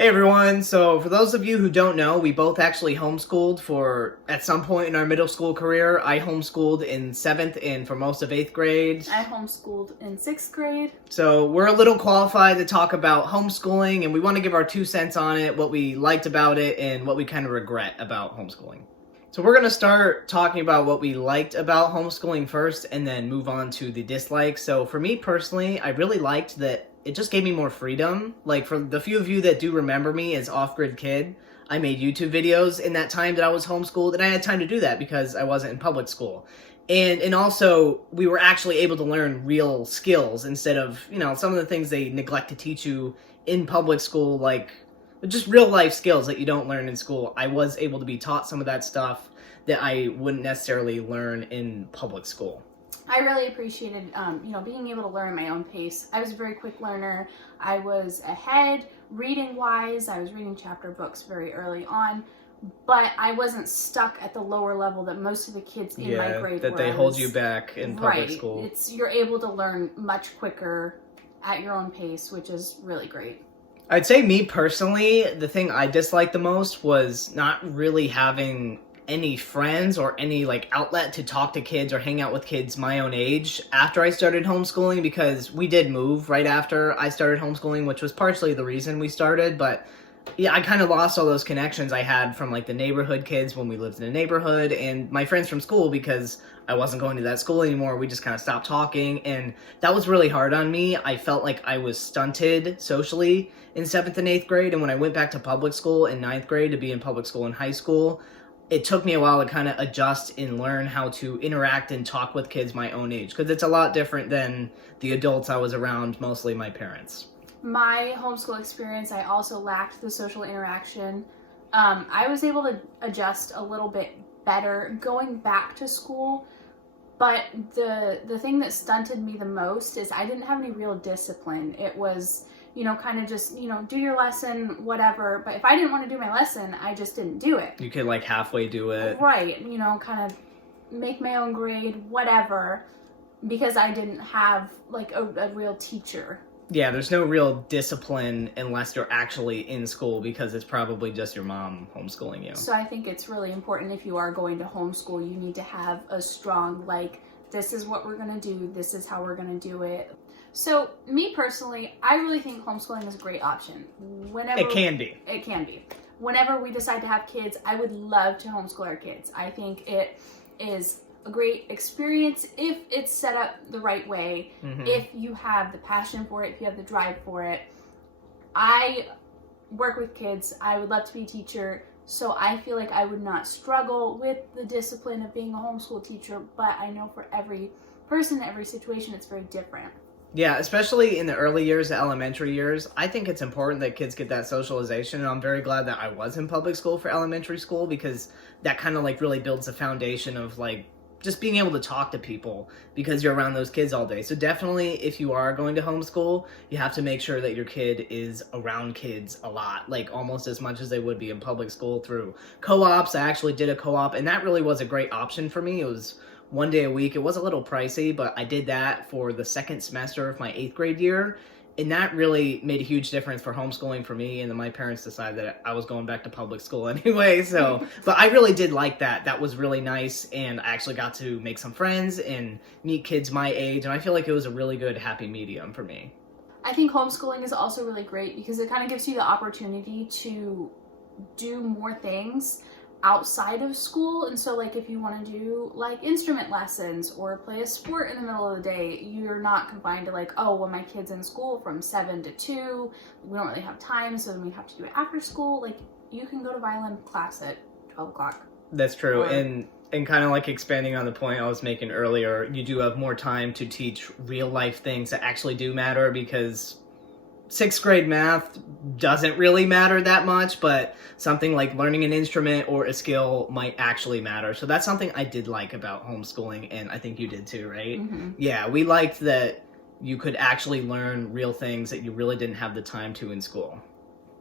Hey everyone, so for those of you who don't know, we both actually homeschooled at some point in our middle school career. I homeschooled in 7th and for most of 8th grade. I homeschooled in 6th grade. So we're a little qualified to talk about homeschooling, and we want to give our 2 cents on it, what we liked about it, and what we kind of regret about homeschooling. So we're going to start talking about what we liked about homeschooling first, and then move on to the dislikes. So for me personally, I really liked that it just gave me more freedom. Like, for the few of you that do remember me as off-grid kid, I made YouTube videos in that time that I was homeschooled, and I had time to do that because I wasn't in public school. And also, we were actually able to learn real skills instead of, some of the things they neglect to teach you in public school, like just real-life skills that you don't learn in school. I was able to be taught some of that stuff that I wouldn't necessarily learn in public school. I really appreciated, being able to learn at my own pace. I was a very quick learner. I was ahead, reading-wise. I was reading chapter books very early on, but I wasn't stuck at the lower level that most of the kids in my grade that were. they hold you back in public school. You're able to learn much quicker at your own pace, which is really great. I'd say me personally, the thing I disliked the most was not really having any friends or any outlet to talk to kids or hang out with kids my own age after I started homeschooling, because we did move right after I started homeschooling, which was partially the reason we started. But yeah, I kind of lost all those connections I had from the neighborhood kids when we lived in a neighborhood, and my friends from school, because I wasn't going to that school anymore. We just kind of stopped talking, and that was really hard on me. I felt like I was stunted socially in 7th and 8th grade, and when I went back to public school in 9th grade to be in public school in high school, it took me a while to kind of adjust and learn how to interact and talk with kids my own age, because it's a lot different than the adults I was around, mostly my parents. My homeschool experience, I also lacked the social interaction. I was able to adjust a little bit better going back to school, but the thing that stunted me the most is I didn't have any real discipline. It was, kind of just, do your lesson, whatever. But if I didn't want to do my lesson, I just didn't do it. You could halfway do it. Right. Kind of make my own grade, whatever, because I didn't have a real teacher. Yeah, there's no real discipline unless you're actually in school, because it's probably just your mom homeschooling you. So I think it's really important, if you are going to homeschool, you need to have a strong, this is what we're going to do, this is how we're going to do it. So, me personally, I really think homeschooling is a great option. It can be. It can be. Whenever we decide to have kids, I would love to homeschool our kids. I think it is a great experience if it's set up the right way, if you have the passion for it, if you have the drive for it. I work with kids. I would love to be a teacher, so I feel like I would not struggle with the discipline of being a homeschool teacher, but I know for every person, every situation, it's very different. Yeah, especially in the early years, the elementary years, I think it's important that kids get that socialization, and I'm very glad that I was in public school for elementary school, because that kind of really builds the foundation of just being able to talk to people, because you're around those kids all day. So definitely, if you are going to homeschool, you have to make sure that your kid is around kids a lot, almost as much as they would be in public school through co-ops. I actually did a co-op, and that really was a great option for me. It was 1 day a week. It was a little pricey, but I did that for the 2nd semester of my 8th grade year, and that really made a huge difference for homeschooling for me. And then my parents decided that I was going back to public school anyway, so but I really did like that. That was really nice, and I actually got to make some friends and meet kids my age, and I feel like it was a really good happy medium for me. I think homeschooling is also really great because it kind of gives you the opportunity to do more things outside of school. And so if you want to do instrument lessons or play a sport in the middle of the day, you're not confined to my kid's in school from 7 to 2, we don't really have time, so then we have to do it after school. You can go to violin class at 12 o'clock. That's true. And kind of expanding on the point I was making earlier, you do have more time to teach real life things that actually do matter, because 6th grade math doesn't really matter that much, but something like learning an instrument or a skill might actually matter. So that's something I did like about homeschooling, and I think you did too, right? Yeah, we liked that you could actually learn real things that you really didn't have the time to in school.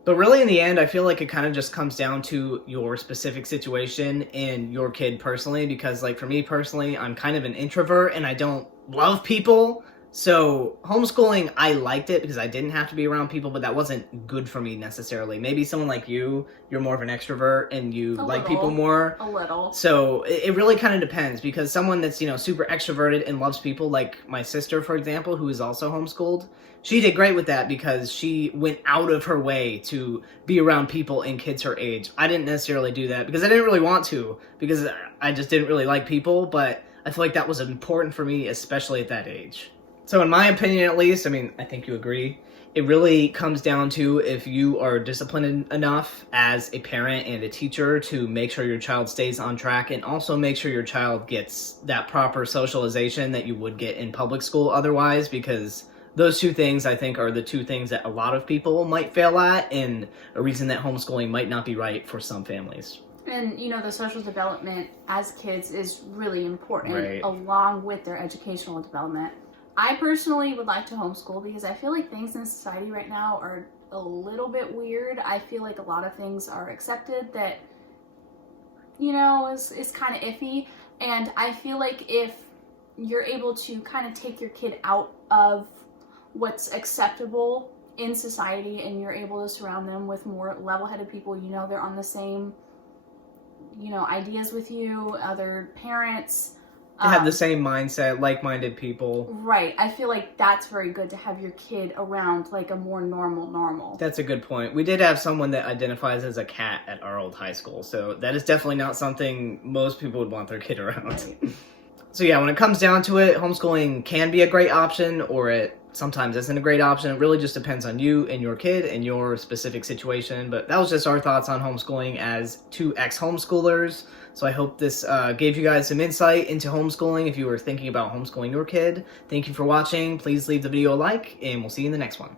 But really, in the end, I feel like it kind of just comes down to your specific situation and your kid personally, because for me personally, I'm kind of an introvert, and I don't love people. So, homeschooling, I liked it because I didn't have to be around people, but that wasn't good for me necessarily. Maybe someone like you're more of an extrovert and you like people more. A little. So, it really kind of depends because someone that's, super extroverted and loves people, like my sister, for example, who is also homeschooled, she did great with that because she went out of her way to be around people and kids her age. I didn't necessarily do that because I didn't really want to because I just didn't really like people, but I feel like that was important for me, especially at that age. So in my opinion, at least, I think you agree, it really comes down to if you are disciplined enough as a parent and a teacher to make sure your child stays on track and also make sure your child gets that proper socialization that you would get in public school otherwise, because those two things, I think, are the two things that a lot of people might fail at and a reason that homeschooling might not be right for some families. And, the social development as kids is really important, right, along with their educational development. I personally would like to homeschool because I feel like things in society right now are a little bit weird. I feel like a lot of things are accepted that, is kind of iffy. And I feel like if you're able to kind of take your kid out of what's acceptable in society and you're able to surround them with more level-headed people, they're on the same, ideas with you, other parents, have the same mindset, like-minded people. Right. I feel like that's very good to have your kid around like a more normal. That's a good point. We did have someone that identifies as a cat at our old high school, so that is definitely not something most people would want their kid around. So yeah, when it comes down to it, homeschooling can be a great option, or it sometimes isn't a great option. It really just depends on you and your kid and your specific situation. But that was just our thoughts on homeschooling as two ex-homeschoolers. So I hope this gave you guys some insight into homeschooling if you were thinking about homeschooling your kid. Thank you for watching. Please leave the video a like, and we'll see you in the next one.